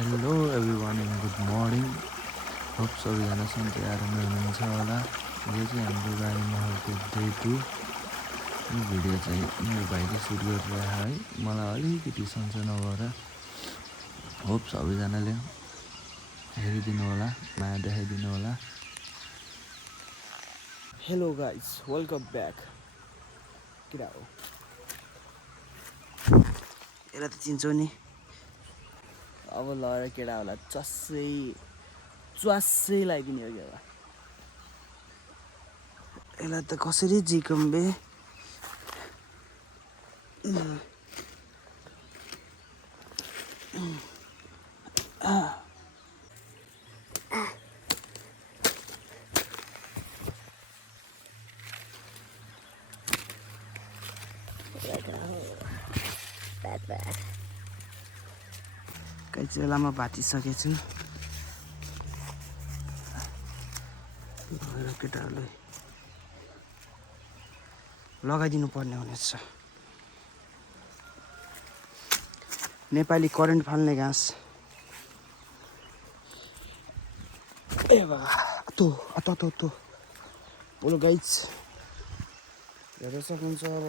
Hello everyone and good morning. Hope सबैजना सन्चै आरामै हुनुहुन्छ होला। यो चाहिँ हाम्रो गाडी महलको डे 2। यो भिडियो चाहिँ मेरो भाइले सुट गरिरहेको है, मलाई अलिकति सन्चै नभएर। होप सबैजनाले हेरिदिनु होला, माया देखाइदिनु होला। Hello guys, welcome back. किन हो यसलाई त चिन्छौ नि। अब लएर केटा होला च्वासै लगाइदिने हो क्या। यसलाई त कसरी जिकौँ बे। कैचेलामा भाँचिसकेछु। केटाहरूलाई लगाइदिनु पर्ने हुनेछ। नेपाली करेन्ट फाल्ने घाँस। ए बा तो बोलो गाइस, हेर्न सक्नुहुन्छ अब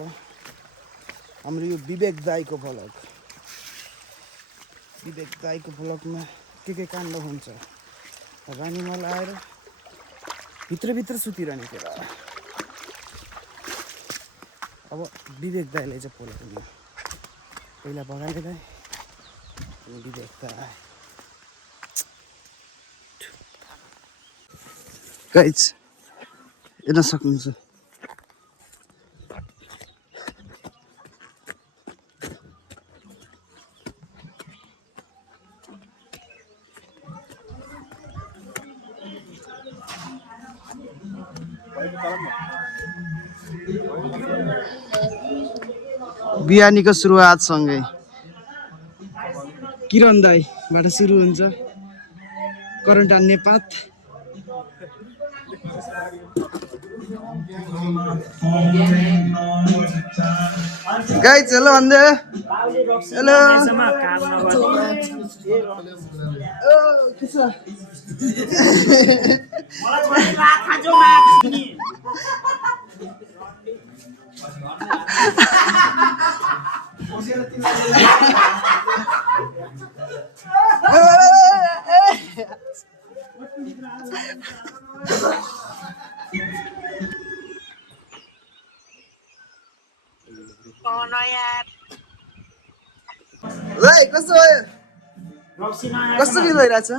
हाम्रो यो विवेक दाईको भ्लग। विवेक दाईको भ्लगमा के काण्ड हुन्छ। रानी मल आएर भित्रभित्र सुतिरहने केटा। अब विवेक दाईलाई चाहिँ बोलाउनु। पहिला बगाले दाई अनि विवेक दाई। गाइस हेर्न सक्नुहुन्छ, बिहानीको सुरुवातसँगै किरण दाईबाट सुरु हुन्छ। करेन्ट हान्ने पात। गाइस हेलो भन्दै। हेलो के छ? कस्तो भयो? कस्तो फिल भइरहेछ?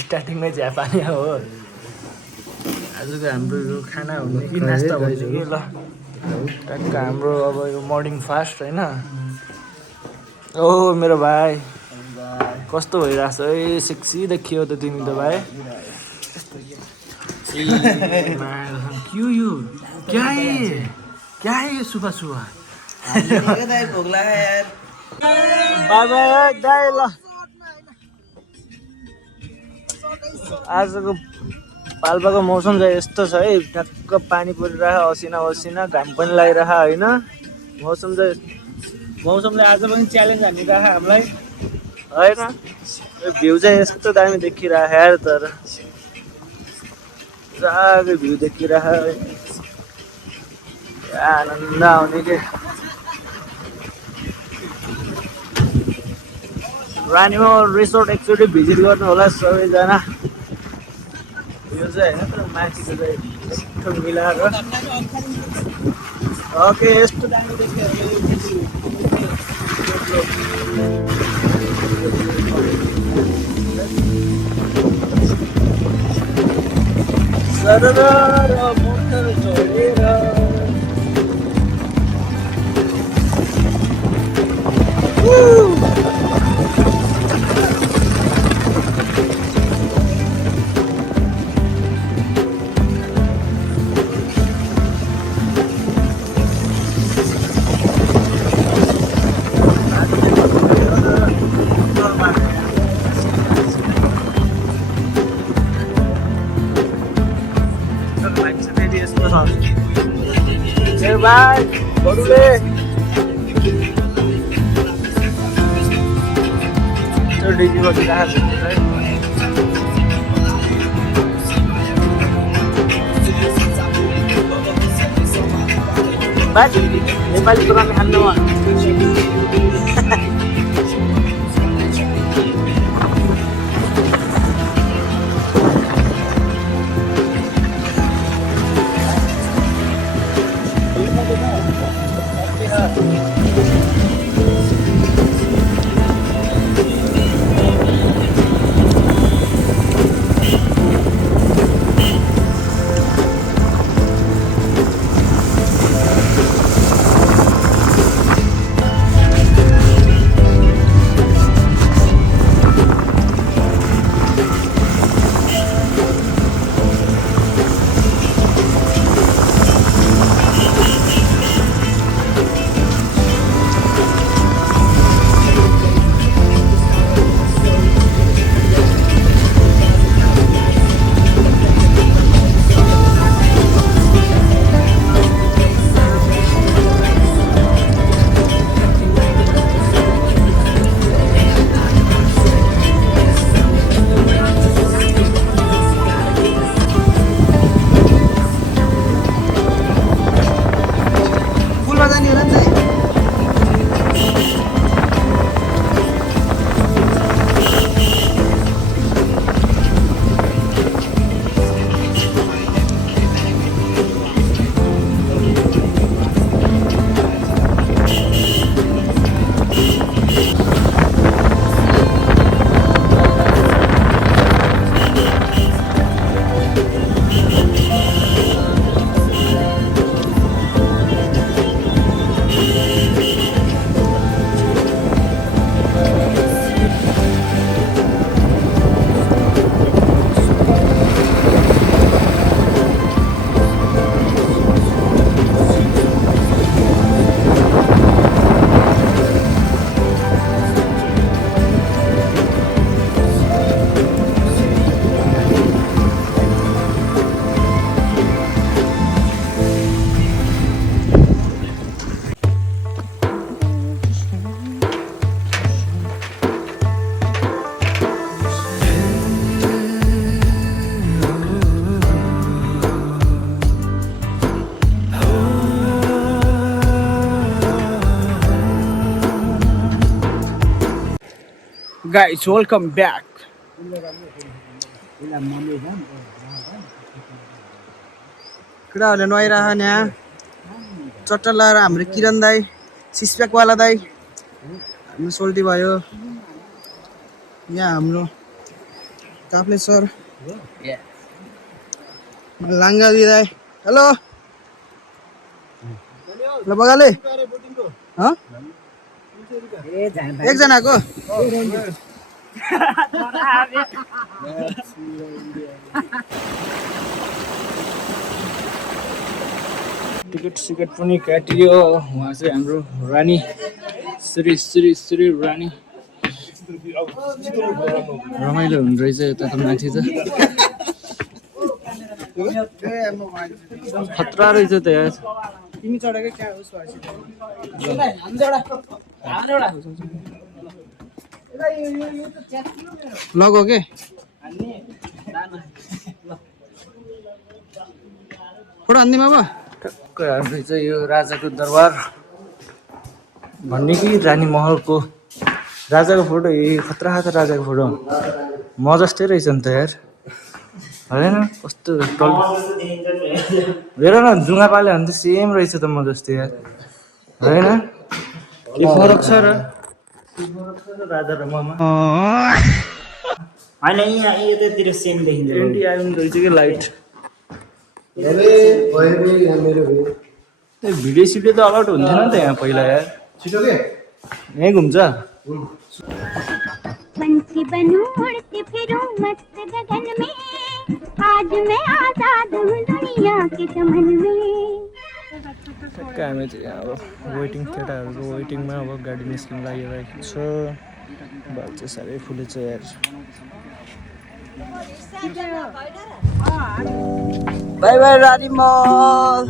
स्टार्टिङमै चिया पानी हो। आजको हाम्रो यो खाना हुने कि नास्ता हुने कि ल टक्क हाम्रो अब यो मर्निङ फास्ट होइन। ओ मेरो भाइ कस्तो भइरहेछ है? सेक्सी देखियो त तिमी त भाइ। क्यों यो क्या है ये सुबह सुबह? भोक लाग्यो यार। बाबा दाइ ल आजको पाल्पाको मौसम चाहिँ यस्तो छ है, ठ्याक्क पानी परिरहेको, असिना असिना, घाम पनि लागिरहेको होइन। मौसमले आज पनि च्यालेन्ज हानिरहेको हामीलाई होइन। यो भ्यू चाहिँ यस्तो दामी देखिरहेको यार, तर मजाको भ्यू देखिरहेको, आनन्द आउने के। रानीमहल रिसोर्ट एकचोटि भिजिट गर्नु होला सबैजना। यो चाहिँ होइन तर माथिको चाहिँ यस्तो मिलाएर ओके यस्तो दामी देखियो। सरदार मोटर छोडेर मेरो भाइ बडुले त्यो डिजी बसिरहेको छ है। भाइ नेपाली कुरामा खानु Guys, welcome back. केटाहरूले नुहाइरह यहाँ चट्टा लगाएर हाम्रो किरण दाई सिसप्याकवाला दाई हाम्रो सोल्टी भयो यहाँ हाम्रो काफ्ले सर लाङ्गा दि दाई हेलो ल बगाले एकजनाको टिकट सिकेट पनि काटियो उहाँ चाहिँ हाम्रो रानी श्री रानी रमाइलो हुँदो रहेछ यता त माथि त खतरा रहेछ त यार तिमी चढेकै क्या होस् लगो के फोटो हान्ने बाबा टक्क हाम्रो चाहिँ यो राजाको दरबार भन्ने कि रानी महलको राजाको फोटो यही खतरा खालको राजाको फोटो म जस्तै रहेछ नि त यार होइन कस्तो टल हेर न जुङ्गा पाले भने त सेम रहेछ त म जस्तै यार होइन के फरक छ र राजा र ममा होइन यहाँ यतातिर सेम देखिन्छ एन्टी आयो नि रहेछ कि लाइट भिडियो सिडियो त अलाउड हुन्थेन नि त यहाँ पहिला यार छिटो के यहीँ घुम्छ पंछी बनूं उड़ती फिरूं मस्त गगन में आज मैं आजाद हूँ दुनिया के चमन में ठ्याक्क हामी चाहिँ अब वेटिङ केटाहरूको वेटिङमा अब गाडी निस्किनु लागिरहेको छ बाल चाहिँ साह्रै फुलेछ यार बाई बाई रानी मल